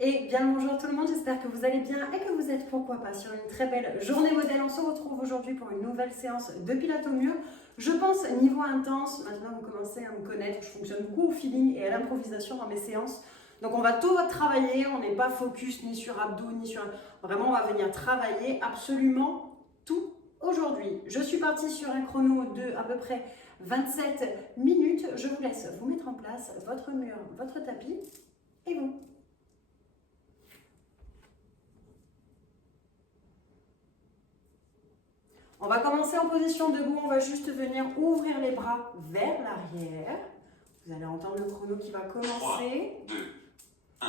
Et bien le bonjour tout le monde, j'espère que vous allez bien et que vous êtes pourquoi pas sur une très belle journée modèle. On se retrouve aujourd'hui pour une nouvelle séance de pilates au mur. Je pense niveau intense, maintenant vous commencez à me connaître, je fonctionne beaucoup au feeling et à l'improvisation dans mes séances. Donc on va tout travailler, on n'est pas focus ni sur abdos ni sur... Vraiment on va venir travailler absolument tout aujourd'hui. Je suis partie sur un chrono de à peu près 27 minutes. Je vous laisse vous mettre en place votre mur, votre tapis et vous. On va commencer en position debout, on va juste venir ouvrir les bras vers l'arrière. Vous allez entendre le chrono qui va commencer. 3, 2, 1,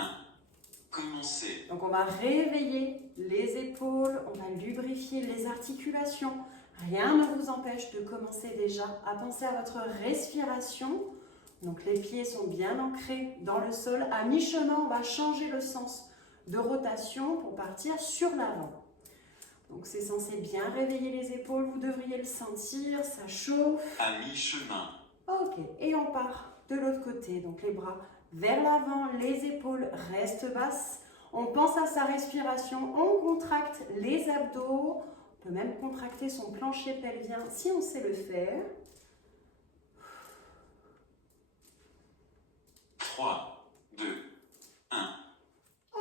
commencez. Donc on va réveiller les épaules, on va lubrifier les articulations. Rien ne vous empêche de commencer déjà à penser à votre respiration. Donc les pieds sont bien ancrés dans le sol. À mi-chemin, on va changer le sens de rotation pour partir sur l'avant. Donc c'est censé bien réveiller les épaules, vous devriez le sentir, ça chauffe. À mi-chemin. Ok, et on part de l'autre côté, donc les bras vers l'avant, les épaules restent basses. On pense à sa respiration, on contracte les abdos, on peut même contracter son plancher pelvien si on sait le faire. 3, 2, 1,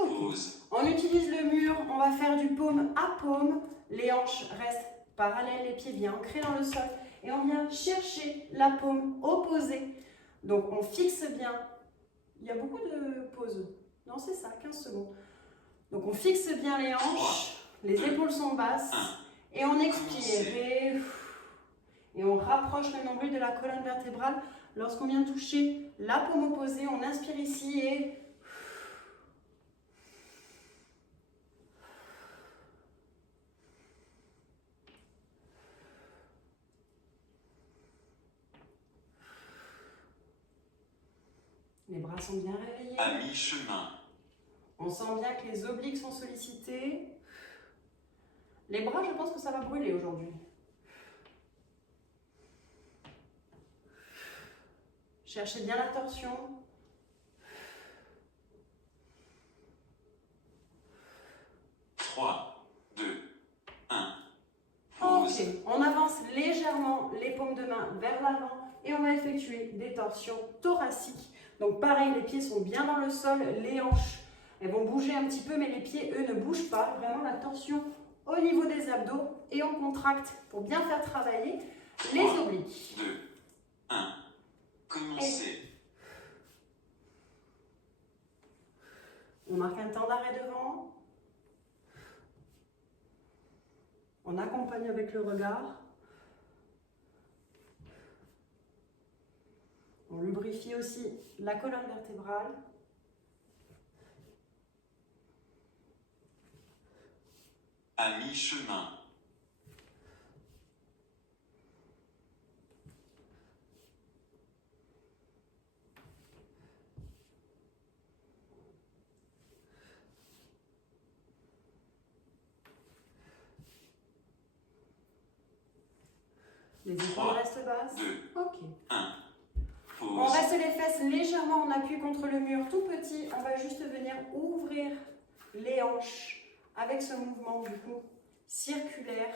Okay. pause. On utilise le mur, on va faire du paume à paume. Les hanches restent parallèles, les pieds bien ancrés dans le sol. Et on vient chercher la paume opposée. Donc on fixe bien. Il y a beaucoup de pauses. Non, c'est ça, 15 secondes. Donc on fixe bien les hanches, les épaules sont basses. Et on expire. Et on rapproche le nombril de la colonne vertébrale. Lorsqu'on vient toucher la paume opposée, on inspire ici et... Les bras sont bien réveillés. À mi-chemin. On sent bien que les obliques sont sollicités. Les bras, je pense que ça va brûler aujourd'hui. Cherchez bien la torsion. Trois, 2, 1, pause. Ok, on avance légèrement les paumes de main vers l'avant et on va effectuer des torsions thoraciques. Donc pareil, les pieds sont bien dans le sol, les hanches, elles vont bouger un petit peu, mais les pieds, eux, ne bougent pas. Vraiment la torsion au niveau des abdos et on contracte pour bien faire travailler les obliques. 2, 1, commencez. On marque un temps d'arrêt devant. On accompagne avec le regard. On lubrifie aussi la colonne vertébrale. À mi-chemin. Les épaules 3, restent basses. 2, Ok. 1, On pause. reste les fesses légèrement en appui contre le mur, tout petit. On va juste venir ouvrir les hanches avec ce mouvement du coup circulaire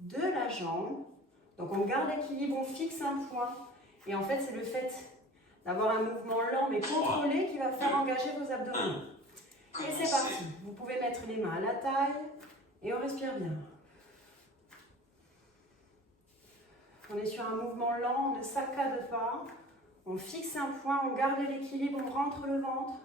de la jambe. Donc on garde l'équilibre, on fixe un point. Et en fait, c'est le fait d'avoir un mouvement lent mais contrôlé qui va faire engager vos abdominaux. Et c'est parti. Vous pouvez mettre les mains à la taille et on respire bien. On est sur un mouvement lent, on ne saccade pas. On fixe un point, on garde l'équilibre, on rentre le ventre.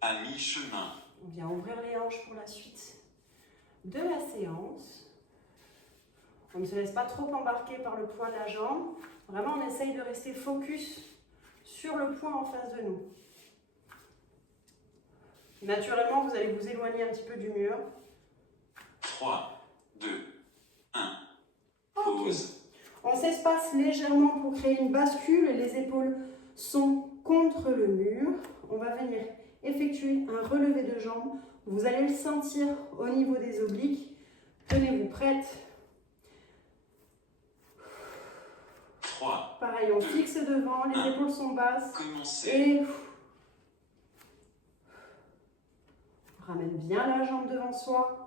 À mi-chemin. On vient ouvrir les hanches pour la suite de la séance. On ne se laisse pas trop embarquer par le poids de la jambe. Vraiment, on essaye de rester focus sur le point en face de nous. Naturellement, vous allez vous éloigner un petit peu du mur. 3, 2, 1, Ok. pause. On s'espace légèrement pour créer une bascule. Les épaules sont contre le mur. On va venir effectuer un relevé de jambes. Vous allez le sentir au niveau des obliques. Tenez-vous prête. pareil, on fixe devant, les épaules sont basses. Commencez. Et on ramène bien la jambe devant soi.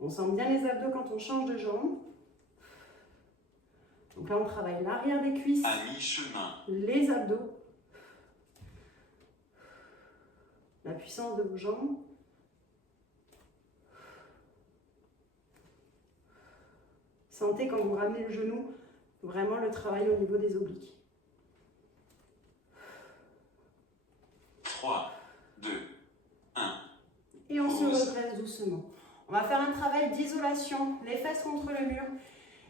On sent bien les abdos quand on change de jambe. Donc là, on travaille l'arrière des cuisses, À mi-chemin. les abdos, la puissance de vos jambes. Sentez quand vous ramenez le genou, vraiment le travail au niveau des obliques. 3, 2, 1. Et on se Pause. redresse doucement. On va faire un travail d'isolation, les fesses contre le mur.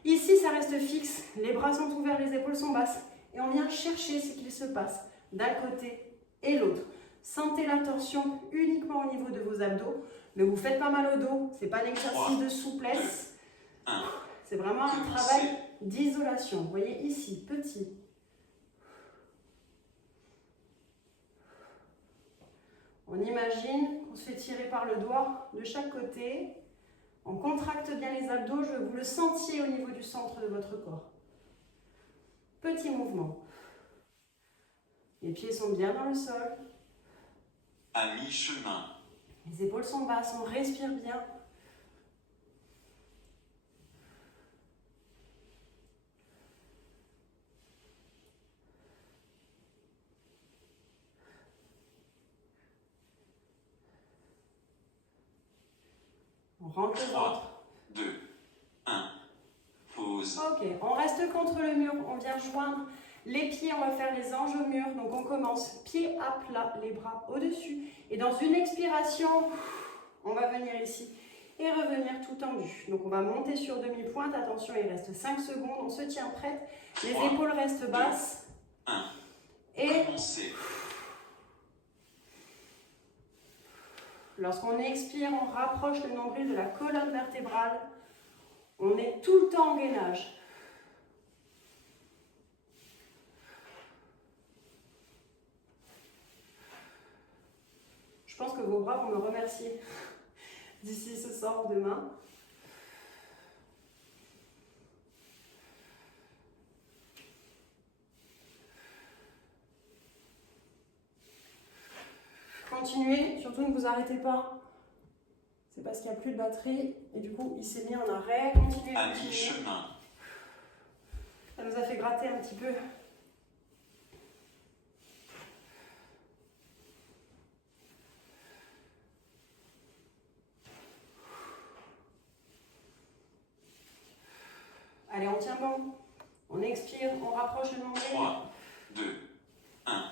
Ici, ça reste fixe, les bras sont ouverts, les épaules sont basses. Et on vient chercher ce qu'il se passe d'un côté et l'autre. Sentez la torsion uniquement au niveau de vos abdos. Ne vous faites pas mal au dos, ce n'est pas un exercice de souplesse. 1. C'est vraiment un travail d'isolation. Vous voyez ici, petit. On imagine qu'on se fait tirer par le doigt de chaque côté. On contracte bien les abdos, je veux que vous le sentiez au niveau du centre de votre corps. Petit mouvement. Les pieds sont bien dans le sol. À mi-chemin. Les épaules sont basses, on respire bien. On rentre le 3, ventre. 2, 1. Pause. Ok, on reste contre le mur, on vient joindre les pieds, on va faire les anges au mur. Donc on commence pied à plat, les bras au-dessus. Et dans une expiration, on va venir ici et revenir tout tendu. Donc on va monter sur demi-pointe, attention, il reste 5 secondes, on se tient prête. Les 3, épaules restent basses. 1. Et Commencez. lorsqu'on expire, on rapproche le nombril de la colonne vertébrale. On est tout le temps en gainage. Je pense que vos bras vont me remercier d'ici ce soir ou demain. Continuez, surtout ne vous arrêtez pas. C'est parce qu'il n'y a plus de batterie et du coup il s'est mis en arrêt. Continuez, À continuez. mi-chemin. Ça nous a fait gratter un petit peu. Allez, on tient bon. On expire, on rapproche le nombril. 3, 2, 1.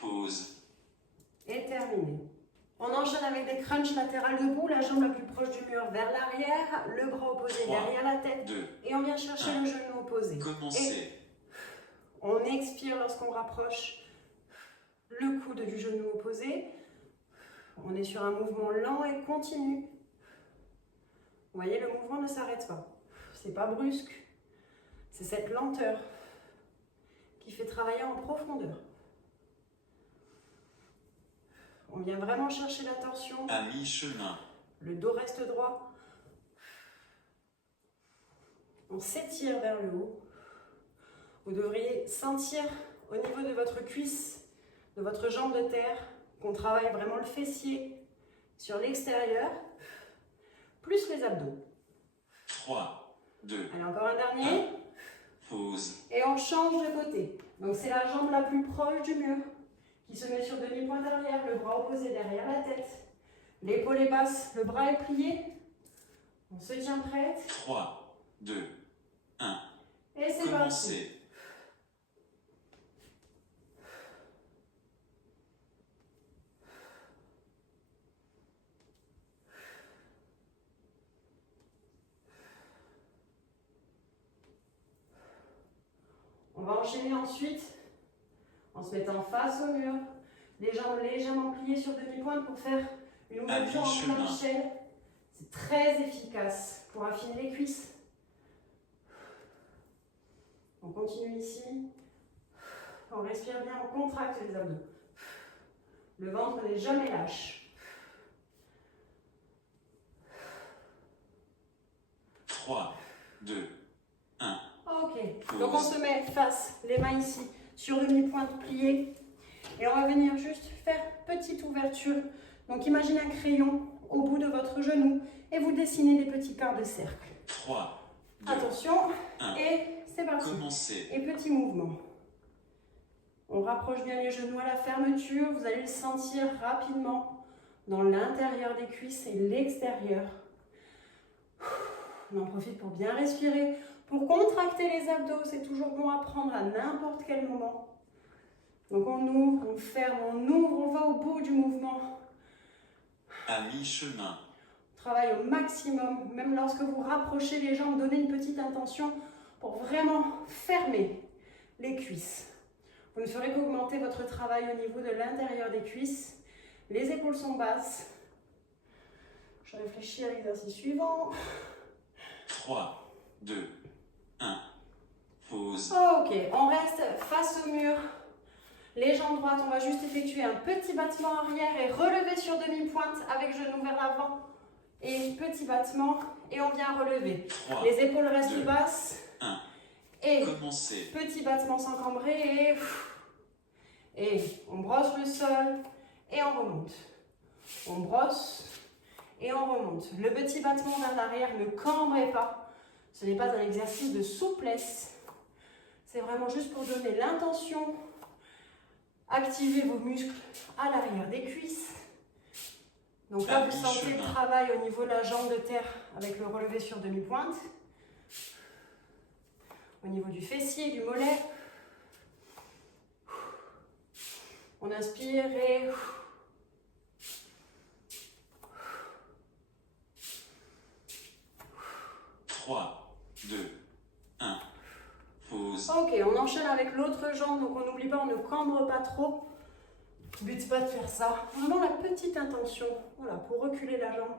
Pause. Et terminé. On enchaîne avec des crunchs latérales debout, la jambe la plus proche du mur vers l'arrière, le bras opposé 3, derrière la tête. 2. Et on vient chercher 1. le genou opposé. Commencez. On expire lorsqu'on rapproche le coude du genou opposé. On est sur un mouvement lent et continu. Vous voyez, le mouvement ne s'arrête pas. C'est pas brusque. C'est cette lenteur qui fait travailler en profondeur. On vient vraiment chercher la torsion. À mi-chemin. Le dos reste droit. On s'étire vers le haut. Vous devriez sentir au niveau de votre cuisse, de votre jambe de terre, qu'on travaille vraiment le fessier sur l'extérieur, plus les abdos. 3, 2. Allez, encore un dernier. Pause. Et on change de côté. Donc c'est la jambe la plus proche du mur qui se met sur demi-pointe arrière, le bras opposé derrière la tête. L'épaule est basse, le bras est plié. On se tient prête. 3, 2, 1. Et c'est parti. Commencez. On va enchaîner ensuite en se mettant face au mur, les jambes légèrement pliées sur demi-pointe pour faire une ouverture en mi-chemin. clavicelle. C'est très efficace pour affiner les cuisses. On continue ici. On respire bien, on contracte les abdos. Le ventre n'est jamais lâche. 3, 2, 1. Ok, donc on se met face, les mains ici, sur demi-pointe pliée. Et on va venir juste faire petite ouverture. Donc imaginez un crayon au bout de votre genou et vous dessinez des petits quarts de cercle. 3, 2, Attention, 1. et c'est parti. Commencez. Et petit mouvement. On rapproche bien les genoux à la fermeture. Vous allez le sentir rapidement dans l'intérieur des cuisses et l'extérieur. On en profite pour bien respirer. Pour contracter les abdos, c'est toujours bon à prendre à n'importe quel moment. Donc on ouvre, on ferme, on ouvre, on va au bout du mouvement. À mi-chemin. On travaille au maximum, même lorsque vous rapprochez les jambes, donnez une petite intention pour vraiment fermer les cuisses. Vous ne ferez qu'augmenter votre travail au niveau de l'intérieur des cuisses. Les épaules sont basses. Je réfléchis à l'exercice suivant. 3, 2, 1. Pause. Ok, on reste face au mur. Les jambes droites, on va juste effectuer un petit battement arrière et relever sur demi-pointe avec genou vers l'avant. Et petit battement et on vient relever. 3, Les épaules restent 2, basses. 1. Et Commencez. petit battement sans cambrer et on brosse le sol et on remonte. On brosse et on remonte. Le petit battement vers l'arrière, ne cambrez pas. Ce n'est pas un exercice de souplesse. C'est vraiment juste pour donner l'intention. Activez vos muscles à l'arrière des cuisses. Donc là, vous sentez le travail au niveau de la jambe de terre avec le relevé sur demi-pointe. Au niveau du fessier, du mollet. On inspire et... 3, 2, 1. Pause. Ok, on enchaîne avec l'autre jambe, donc on n'oublie pas, on ne cambre pas trop. Le but, c'est pas de faire ça. Vraiment la petite intention, voilà, pour reculer la jambe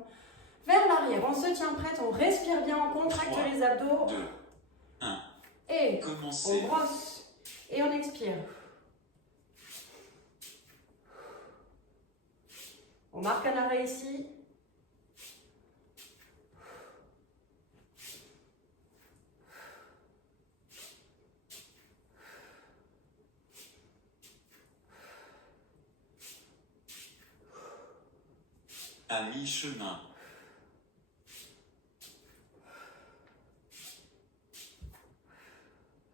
vers l'arrière. On se tient prête, on respire bien, on contracte 3, les abdos. 2, 1. Et Commencez. on brosse et on expire. On marque un arrêt ici. À mi-chemin.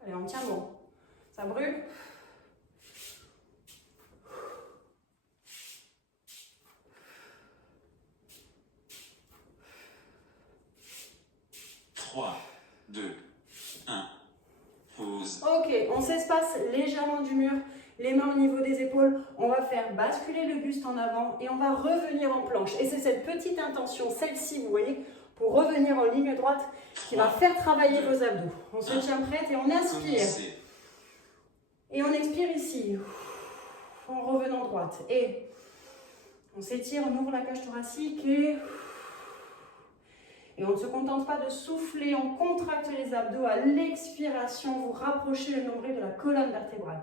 Allez, on tient bon. Ça brûle. Trois, 2, 1. Pause. Ok, on s'espace légèrement du mur, les mains au niveau des épaules. On va faire basculer le buste en avant et on va revenir en planche. Et c'est cette petite intention, celle-ci, vous voyez, pour revenir en ligne droite, qui va faire travailler vos abdos. On se tient prête et on inspire. Commencez. Et on expire ici, en revenant droite. Et on s'étire, on ouvre la cage thoracique et on ne se contente pas de souffler, on contracte les abdos. À l'expiration, vous rapprochez le nombril de la colonne vertébrale.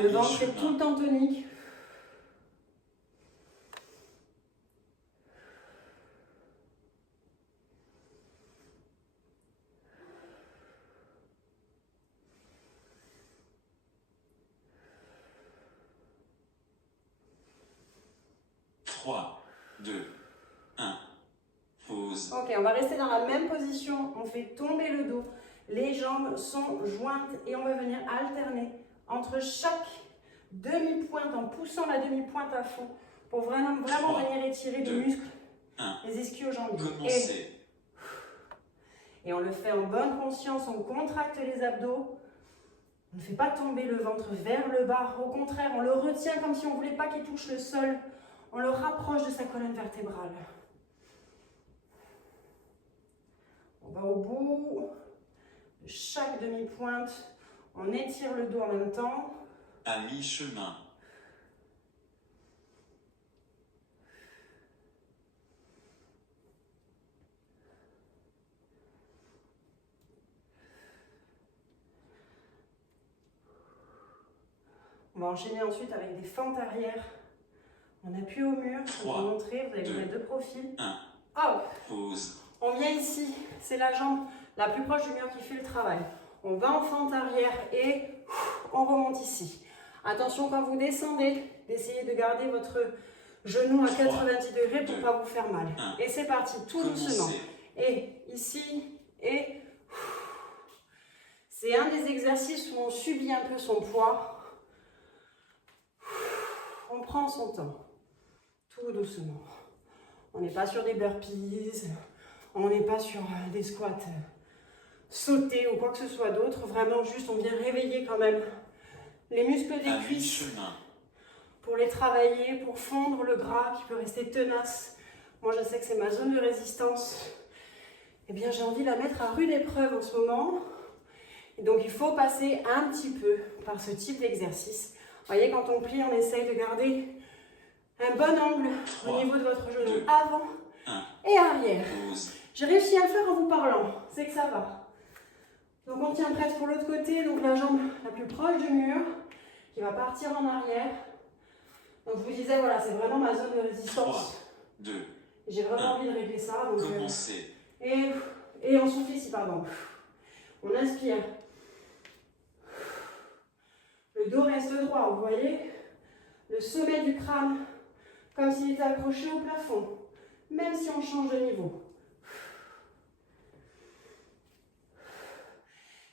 Le ventre est tout le temps tonique. Trois, 2, 1. Pause. Ok, on va rester dans la même position. On fait tomber le dos. Les jambes sont jointes et on va venir alterner entre chaque demi-pointe en poussant la demi-pointe à fond pour vraiment 3, venir étirer les 2, muscles, 1. les ischio-jambiers. Commencez. Et on le fait en bonne conscience, on contracte les abdos. On ne fait pas tomber le ventre vers le bas. Au contraire, on le retient comme si on ne voulait pas qu'il touche le sol. On le rapproche de sa colonne vertébrale. On va au bout de chaque demi-pointe. On étire le dos en même temps. À mi-chemin. On va enchaîner ensuite avec des fentes arrière. On appuie au mur, je vais vous montrer, vous allez vous mettre de profil. Hop. Pause. On vient ici, c'est la jambe la plus proche du mur qui fait le travail. On va en fente arrière et on remonte ici. Attention quand vous descendez, d'essayer de garder votre genou à 90 degrés pour ne pas vous faire mal. Et c'est parti, tout doucement. Et ici, et c'est un des exercices où on subit un peu son poids. On prend son temps, tout doucement. On n'est pas sur des burpees, on n'est pas sur des squats sautés ou quoi que ce soit d'autre. Vraiment, juste, on vient réveiller quand même les muscles des cuisses pour les travailler, pour fondre le gras qui peut rester tenace. Moi, je sais que c'est ma zone de résistance. Eh bien, j'ai envie de la mettre à rude épreuve en ce moment. Et donc, il faut passer un petit peu par ce type d'exercice. Vous voyez, quand on plie, on essaye de garder un bon angle au niveau de votre genou avant et arrière. J'ai réussi à le faire en vous parlant, c'est que ça va. Donc on tient prête pour l'autre côté, donc la jambe la plus proche du mur qui va partir en arrière. Donc je vous disais, voilà, c'est vraiment ma zone de résistance. 3, 2, j'ai vraiment envie de régler ça. Donc, et on souffle ici, pardon. On inspire. Le dos reste droit, vous voyez. Le sommet du crâne, comme s'il était accroché au plafond, même si on change de niveau.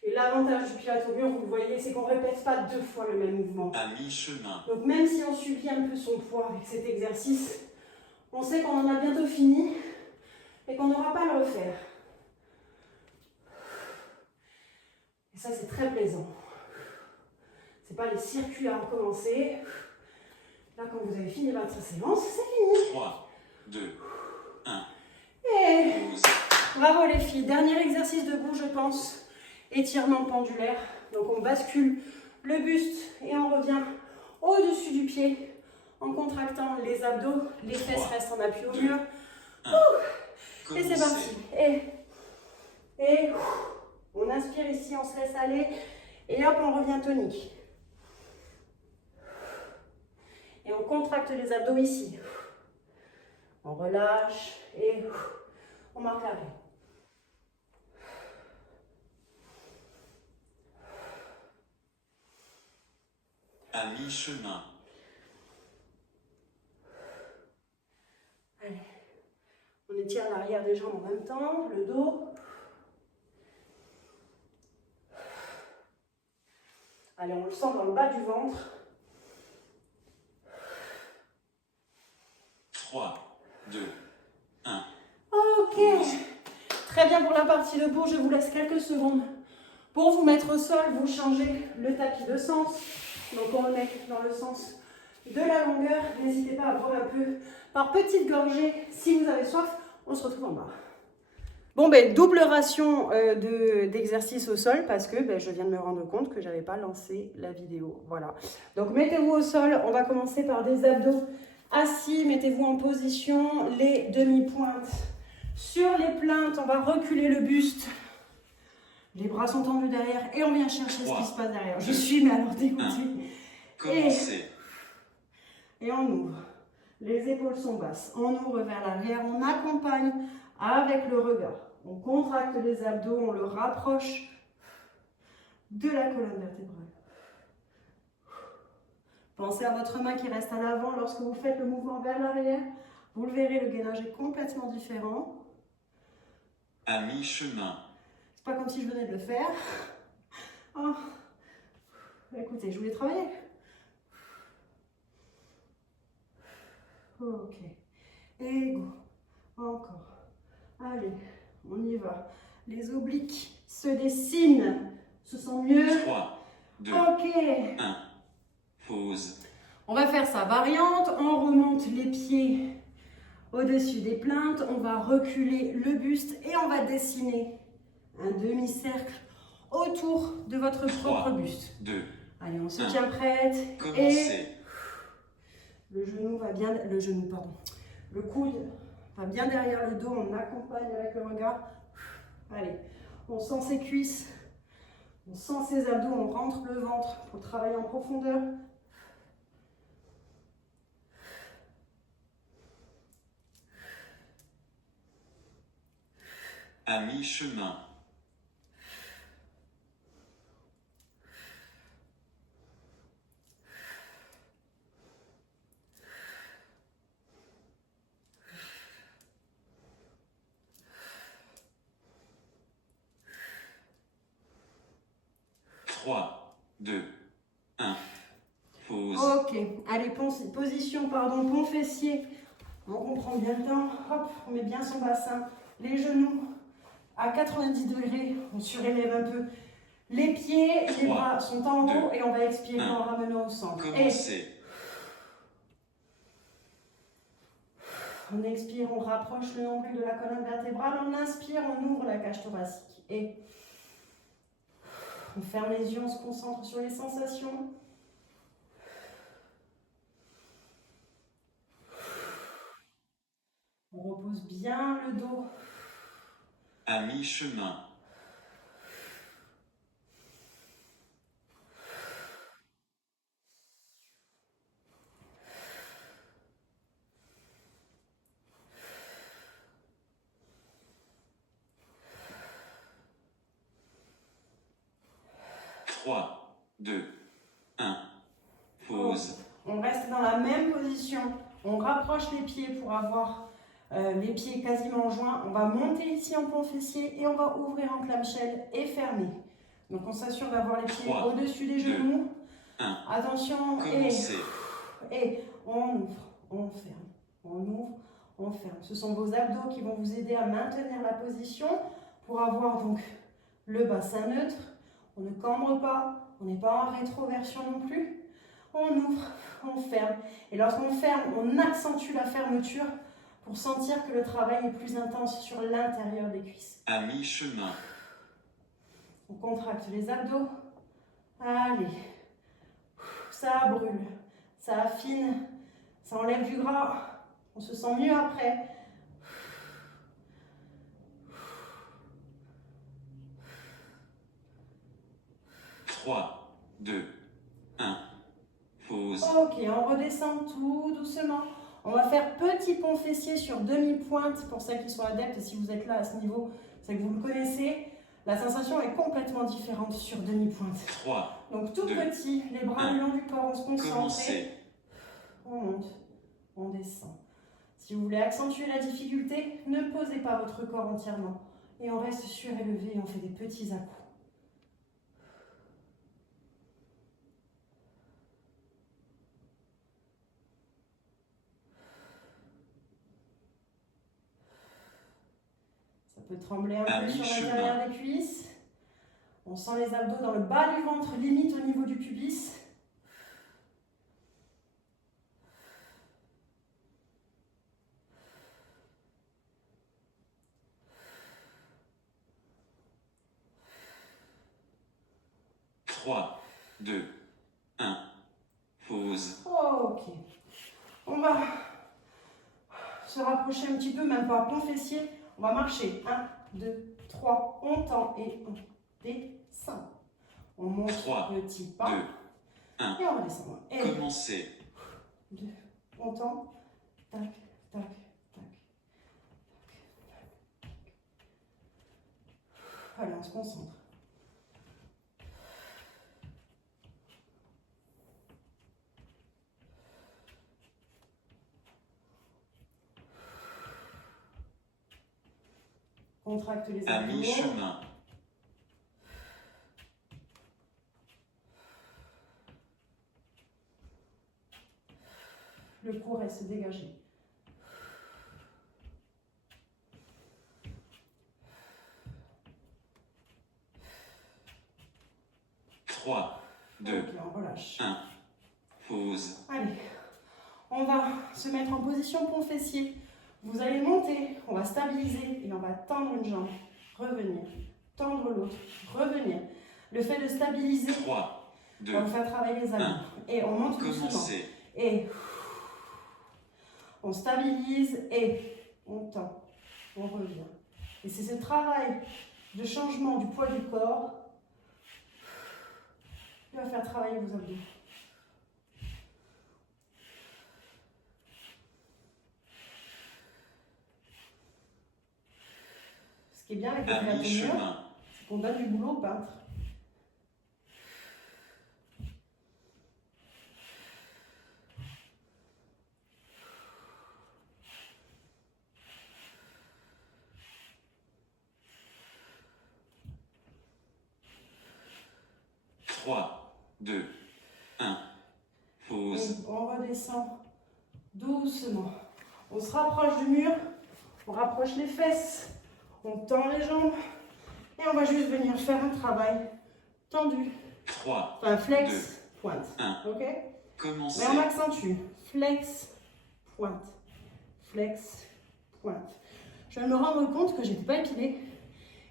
Et l'avantage du pilates-au-mur, vous le voyez, c'est qu'on ne répète pas 2 fois le même mouvement. À mi-chemin. Donc même si on subit un peu son poids avec cet exercice, on sait qu'on en a bientôt fini et qu'on n'aura pas à le refaire. Et ça, c'est très plaisant. Ce n'est pas les circuits à recommencer. Là, quand vous avez fini votre séance, c'est fini. 3, 2, 1. Et pause. Bravo les filles. Dernier exercice debout, je pense. Étirement pendulaire. Donc on bascule le buste et on revient au-dessus du pied en contractant les abdos. Les fesses restent en appui au mur. Et c'est parti. Et on inspire ici, on se laisse aller. Et hop, on revient tonique. Et on contracte les abdos ici. On relâche et on marque l'arrêt. À mi-chemin. Allez, on étire l'arrière des jambes en même temps, le dos. Allez, on le sent dans le bas du ventre. 3, 2, 1. Ok. Très bien pour la partie debout, je vous laisse quelques secondes pour vous mettre au sol. Vous changez le tapis de sens. Donc on le met dans le sens de la longueur. N'hésitez pas à boire un peu par petites gorgées. Si vous avez soif, on se retrouve en bas. Bon, double ration d'exercice au sol parce que je viens de me rendre compte que je n'avais pas lancé la vidéo. Voilà. Donc mettez-vous au sol. On va commencer par des abdos assis. Mettez-vous en position. Les demi-pointes sur les plaintes. On va reculer le buste. Les bras sont tendus derrière et on vient chercher ce qui se passe derrière. Je suis mais alors dégoûtée. Et on ouvre. Les épaules sont basses. On ouvre vers l'arrière. On accompagne avec le regard. On contracte les abdos. On le rapproche de la colonne vertébrale. Pensez à votre main qui reste à l'avant lorsque vous faites le mouvement vers l'arrière. Vous le verrez, le gainage est complètement différent. À mi-chemin. C'est pas comme si je venais de le faire. Oh. Écoutez, je voulais travailler. Ok. Et go. Encore. Allez, on y va. Les obliques se dessinent. Se sent mieux. 3, 2, ok. 1. Pause. On va faire sa variante. On remonte les pieds au-dessus des plaintes. On va reculer le buste et on va dessiner un demi-cercle autour de votre propre buste. 2. Allez, on se tient prête. Commencez. Et le genou va bien, le coude va bien derrière le dos. On accompagne avec le regard. Allez, on sent ses cuisses, on sent ses abdos, on rentre le ventre pour travailler en profondeur. À mi-chemin. 3, 2, 1. Pause. Ok, allez, position, pont fessier. On prend bien le temps, hop, on met bien son bassin, les genoux à 90 degrés, on surélève un peu. Les pieds et les bras sont en haut et on va expirer en ramenant au centre. Commencez. On expire, on rapproche le nombril de la colonne vertébrale, on inspire, on ouvre la cage thoracique. Et on ferme les yeux, on se concentre sur les sensations. On repose bien le dos. À mi-chemin. 3, 2, 1. Pause. On reste dans la même position. On rapproche les pieds pour avoir les pieds quasiment joints. On va monter ici en pont fessier et on va ouvrir en clamshell et fermer. Donc on s'assure d'avoir les pieds au-dessus des genoux. 1. Attention. Commencez. Et on ouvre, on ferme. On ouvre, on ferme. Ce sont vos abdos qui vont vous aider à maintenir la position pour avoir donc le bassin neutre. On ne cambre pas, on n'est pas en rétroversion non plus. On ouvre, on ferme. Et lorsqu'on ferme, on accentue la fermeture pour sentir que le travail est plus intense sur l'intérieur des cuisses. À mi-chemin. On contracte les abdos. Allez. Ça brûle, ça affine, ça enlève du gras. On se sent mieux après. Trois, 2, 1. Pause. Ok, on redescend tout doucement. On va faire petit pont fessier sur demi-pointe pour celles qui sont adeptes. Si vous êtes là à ce niveau, c'est que vous le connaissez. La sensation est complètement différente sur demi-pointe. 3. Donc tout 2, petit, les bras le long du corps, on se concentre. Commencez. On monte, on descend. Si vous voulez accentuer la difficulté, ne posez pas votre corps entièrement. Et on reste surélevé et on fait des petits à-coups. Ça peut trembler un peu sur l'intérieur des cuisses. On sent les abdos dans le bas du ventre, limite au niveau du pubis. Trois, 2, 1. Pause. Ok. On va se rapprocher un petit peu, même pas pont fessier. On va marcher. 1, 2, 3. On tend et on descend. On monte 3, petit pas. 2, 1. Et on redescend. Et Commencez. 2. On tend. Tac, tac, tac. Allez, on se concentre. Contracte les À abdos. mi-chemin. Le cou reste dégagé. Trois, 2, Ok, on relâche. 1. Pause. Allez, on va se mettre en position pont fessier. Vous allez monter, on va stabiliser et on va tendre une jambe, revenir, tendre l'autre, revenir. Le fait de stabiliser, 3, 2, on va faire travailler les abdos. Et on monte doucement. Commencez. Et on stabilise et on tend, on revient. Et c'est ce travail de changement du poids du corps qui va faire travailler vos abdos. Ce qui est bien avec le À pilates mi-chemin. c'est qu'on donne du boulot au peintre. Trois, deux, un. Pause. Et on redescend doucement. On se rapproche du mur, on rapproche les fesses, on tend les jambes et on va juste venir faire un travail tendu. 3, Enfin, flex, Deux. pointe. Un. Ok? Commencez. Mais on accentue. Flex, pointe. Flex, pointe. Je viens de me rendre compte que j'étais pas épilée.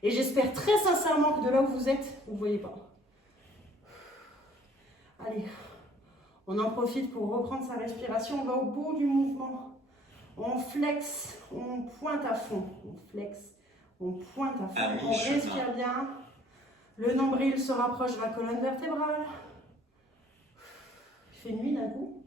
Et j'espère très sincèrement que de là où vous êtes, vous ne voyez pas. Allez, on en profite pour reprendre sa respiration. On va au bout du mouvement. On flex, on pointe à fond. On flex, on pointe à fond. On respire bien. Le nombril se rapproche de la colonne vertébrale. Il fait nuit d'un coup.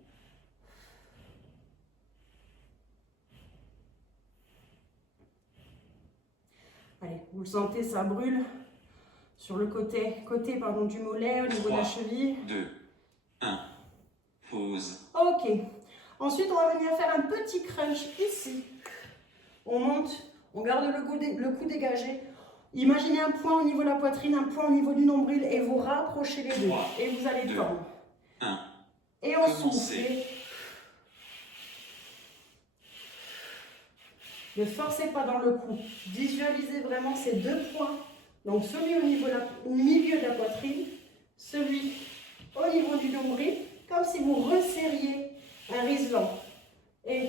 Allez, vous le sentez, ça brûle sur le côté du mollet, au niveau de la cheville. 2, 1. Pause. Ok. Ensuite, on va venir faire un petit crunch ici. On monte, on garde le cou dégagé. Imaginez un point au niveau de la poitrine, un point au niveau du nombril et vous rapprochez les deux. 3, Et vous allez 2, tendre. 1. Et on Commencez. souffle. Ne forcez pas dans le cou. Visualisez vraiment ces deux points. Donc celui au milieu de la poitrine, celui au niveau du nombril, comme si vous resserriez un riselant. Et vous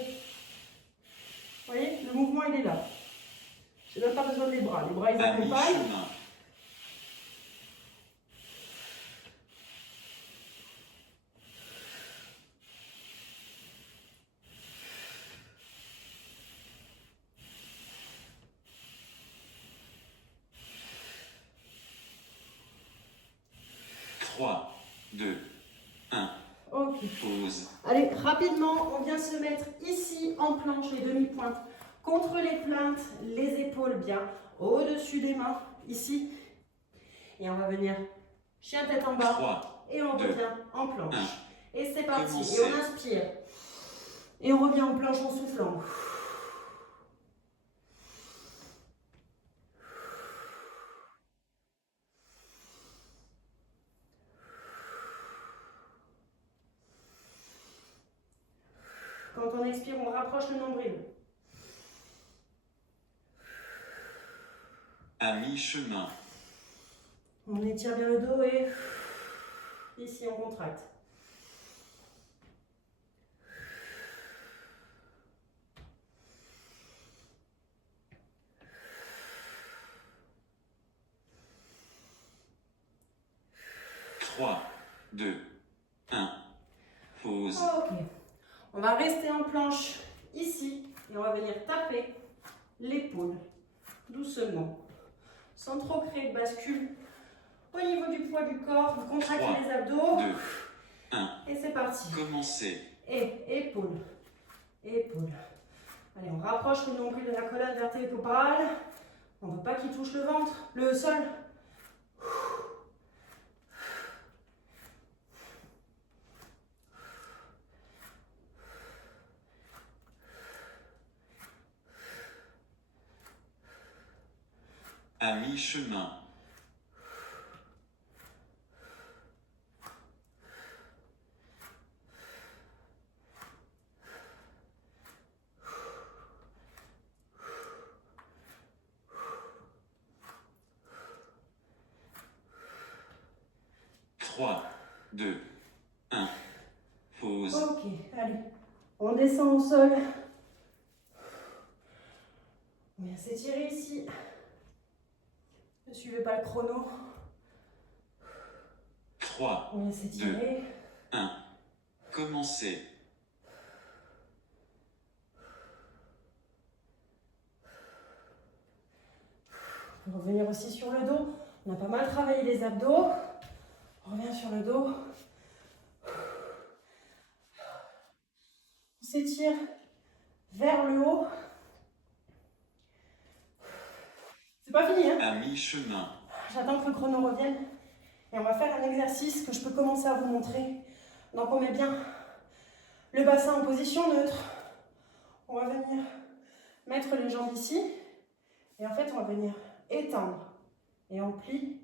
voyez, le mouvement il est là. Je n'ai même pas besoin des bras. Les bras ils À accompagnent. mi-chemin. 3, 2, 1. Ok. Pause. Allez, rapidement, on vient se mettre ici en planche, les demi-pointes, contre les plaintes, les épaules bien au-dessus des mains, ici. Et on va venir chien tête en bas 3, et on 2, revient en planche. 1. Et c'est parti. Commencez. Et on inspire. Et on revient en planche en soufflant. Quand on expire, on rapproche le nombril. À mi-chemin. On étire bien le dos et ici on contracte. Trois, 2, 1. Pause. Ok. On va rester en planche ici et on va venir taper l'épaule doucement, sans trop créer de bascule. Au niveau du poids du corps, vous contractez 3, les abdos 2, 1. et c'est parti. Commencez. Et épaule, épaule. Allez, on rapproche le nombril de la colonne vertébrale. On ne veut pas qu'il touche le ventre, le sol. À mi-chemin. 3, 2, 1. Pause. Ok, allez. On descend au sol. On vient s'étirer ici. Ne suivez pas le chrono. 3, On vient s'étirer. 1. Commencez. On va revenir aussi sur le dos. On a pas mal travaillé les abdos. On revient sur le dos. On s'étire vers le haut. pas fini, hein? À mi-chemin. J'attends que le chrono revienne. Et on va faire un exercice que je peux commencer à vous montrer. Donc on met bien le bassin en position neutre. On va venir mettre les jambes ici. Et en fait, on va venir étendre. Et on plie.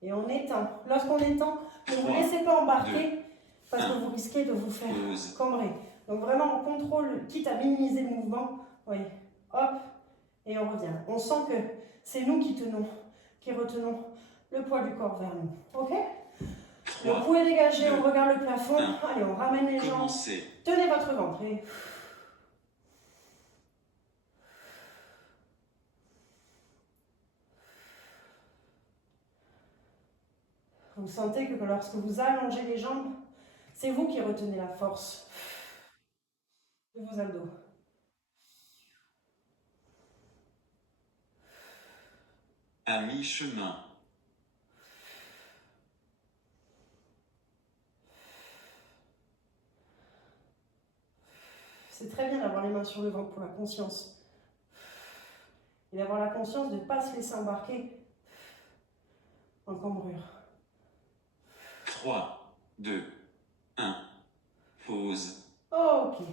Et on étend. Lorsqu'on étend, ne vous laissez pas embarquer parce que vous risquez de vous faire cambrer. Donc vraiment, on contrôle, quitte à minimiser le mouvement. Oui, hop, et on revient. On sent que c'est nous qui tenons, qui retenons le poids du corps vers nous. Ok? Le cou est dégagé, on regarde le plafond. Allez, on ramène les jambes. Tenez votre ventre. Et... vous sentez que lorsque vous allongez les jambes, c'est vous qui retenez la force de vos abdos. À mi-chemin. C'est très bien d'avoir les mains sur le ventre pour la conscience. Et d'avoir la conscience de ne pas se laisser embarquer en cambrure. 3, 2, 1. Pause. Ok.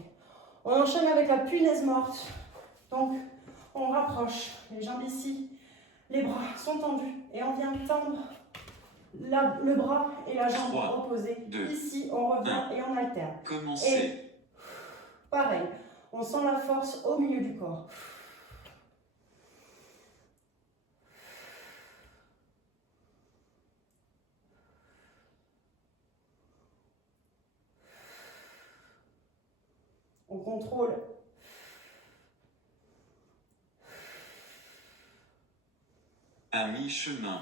On enchaîne avec la punaise morte. Donc, on rapproche les jambes ici. Les bras sont tendus. Et on vient tendre le bras et la jambe 3, opposée. 2, ici, on revient et on alterne. Commencez. Et pareil, on sent la force au milieu du corps. On contrôle. À mi-chemin.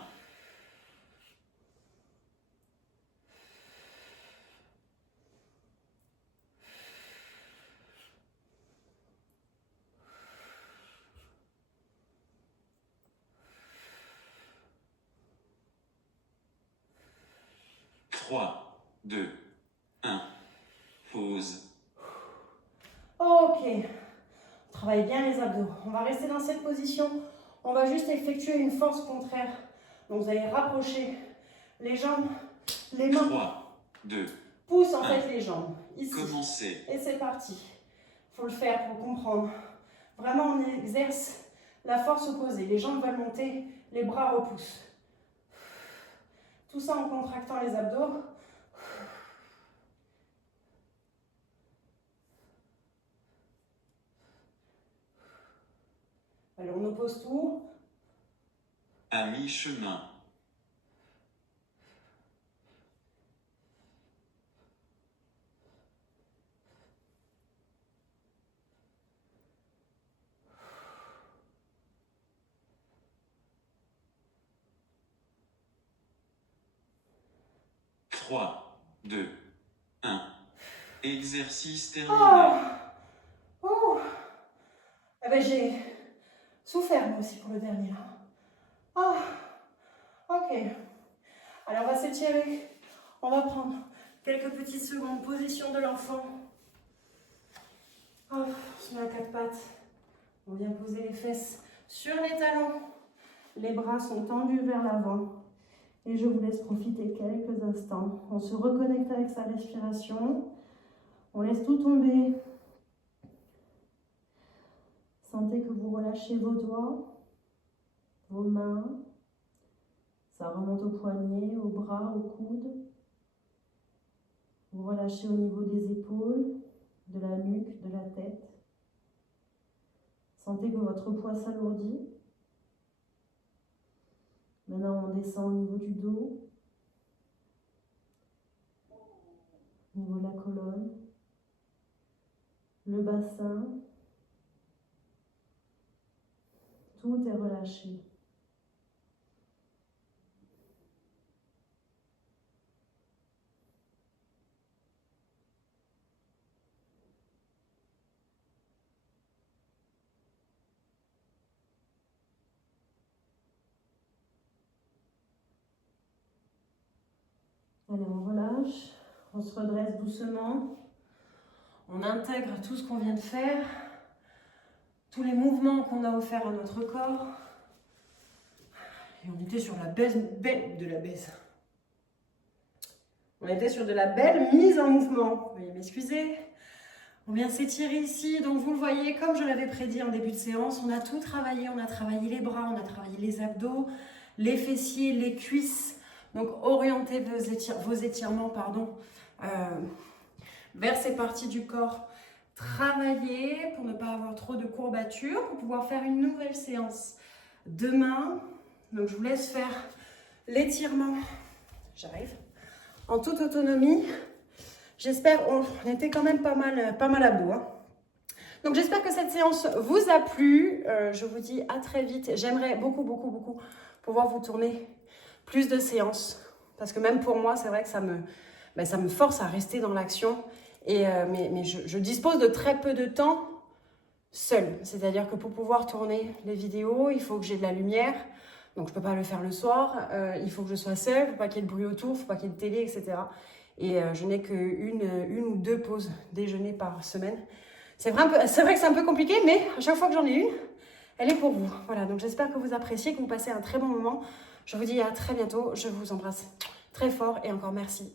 Trois, 2, 1. Pause. Ok. Travaillez bien les abdos. On va rester dans cette position. On va juste effectuer une force contraire. Donc vous allez rapprocher les jambes, les mains. 3, 2, poussent en fait les jambes. Ici. Commencez. Et c'est parti. Il faut le faire pour comprendre. Vraiment, on exerce la force opposée. Les jambes veulent monter, les bras repoussent. Tout ça en contractant les abdos. Allez, on oppose tout. À mi-chemin. Trois, 2, 1. Exercice terminé. Oh. Eh ben, j'ai souffert moi aussi pour le dernier là. Oh. Ok. Alors on va s'étirer. On va prendre quelques petites secondes. Position de l'enfant. Oh, on se met à quatre pattes. On vient poser les fesses sur les talons. Les bras sont tendus vers l'avant. Et je vous laisse profiter quelques instants. On se reconnecte avec sa respiration. On laisse tout tomber. Sentez que vous relâchez vos doigts, vos mains. Ça remonte aux poignets, aux bras, aux coudes. Vous relâchez au niveau des épaules, de la nuque, de la tête. Sentez que votre poids s'alourdit. Maintenant, on descend au niveau du dos, au niveau de la colonne, le bassin. Tout est relâché. Allez, on relâche, on se redresse doucement. On intègre tout ce qu'on vient de faire, tous les mouvements qu'on a offerts à notre corps. Et on était sur la baisse, On était sur de la belle mise en mouvement. Veuillez m'excuser. On vient s'étirer ici. Donc vous le voyez, comme je l'avais prédit en début de séance, on a tout travaillé. On a travaillé les bras, on a travaillé les abdos, les fessiers, les cuisses. Donc orientez vos étirements, vers ces parties du corps. Travaillez pour ne pas avoir trop de courbatures, pour pouvoir faire une nouvelle séance demain. Donc je vous laisse faire l'étirement. J'arrive. En toute autonomie. J'espère, on était quand même pas mal à dos. Hein. Donc j'espère que cette séance vous a plu. Je vous dis à très vite. J'aimerais beaucoup pouvoir vous tourner plus de séances. Parce que même pour moi, c'est vrai que ça me force à rester dans l'action. Mais je dispose de très peu de temps seule. C'est-à-dire que pour pouvoir tourner les vidéos, il faut que j'ai de la lumière. Donc, je ne peux pas le faire le soir. Il faut que je sois seule. Il ne faut pas qu'il y ait de bruit autour. Il ne faut pas qu'il y ait de télé, etc. Et je n'ai qu'une ou deux pauses déjeuner par semaine. C'est vrai que c'est un peu compliqué, mais à chaque fois que j'en ai une, elle est pour vous. Voilà, donc j'espère que vous appréciez, que vous passez un très bon moment. Je vous dis à très bientôt. Je vous embrasse très fort et encore merci.